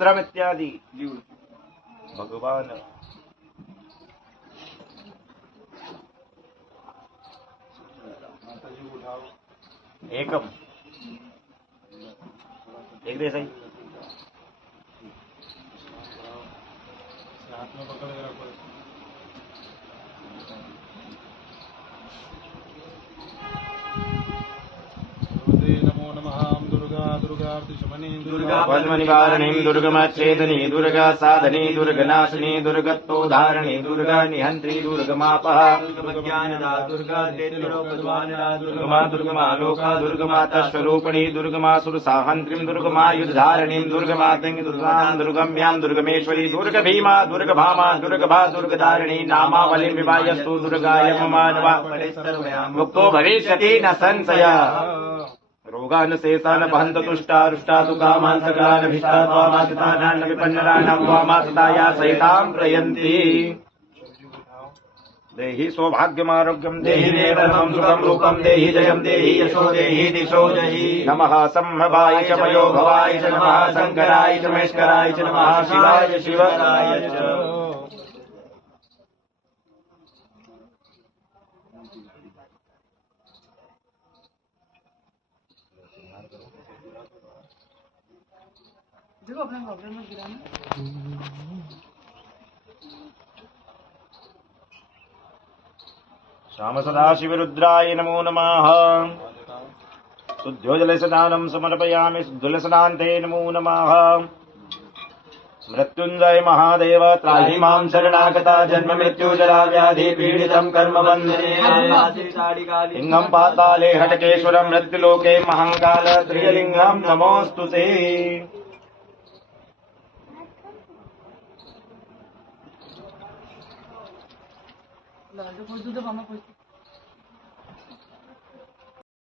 वस्त्रम इत्यादि भगवान एकम एक दे सही हाथ में पकड़ के रखो। नमो नमः दुर्गा दुर्गार्तिशमनी दुर्गा पद्मनिवारिणी दुर्गमच्छेदनी दुर्गा साधनी दुर्गनाशिनी दुर्गत्तोधारिणी दुर्गा निहंत्री दुर्गमापः दुर्गज्ञानदा दुर्गा तेजोपद्वानदा दुर्गमा दुर्गमा लोका दुर्गमाता स्वरूपिणी दुर्गमासुरसाहन्त्रीं दुर्गमायुधधारिणीं दुर्गमातिं दुर्गां दुर्गम्यां दुर्गमेश्वरी दुर्गभीमा दुर्गभामा दुर्गभा दुर्गधारिणी नामावलिं विवायस्तु दुर्गाय मम नमः मुक्तो भविष्यति न संशयः रोगान शेषान बहंत तुष्टा रुष्टा तु कामान सकलानभिष्टा त्वामासितानां विपन्नराणां त्वामासिताया सहितां प्रयन्ति देहि सौभाग्यमारोग्यं देहि नेत्रं सुखं रूपं देहि जयं देहि यशो देहि दिशो जहि नमः संभवाय च मयो भवाय च नमः शंकराय च महेश्वराय च नमः शिवाय शिवराय च देखो अपने प्रॉब्लम में गिरा ना श्याम सदाशिवरुद्राय नमो नमः शुद्धोजलस्नानं समर्पयामि शुद्धोजलस्नान्ते नमो नमः मृत्युंजय महादेव त्राहि मां शरणागता जन्म मृत्यु जरा व्याधि पीडितं कर्म बन्धने लिंगं पाताले हटकेश्वरं मृत्युलोके महाकाल त्रियलिंगं नमोऽस्तु ते लाडू पोच दो मामा पोच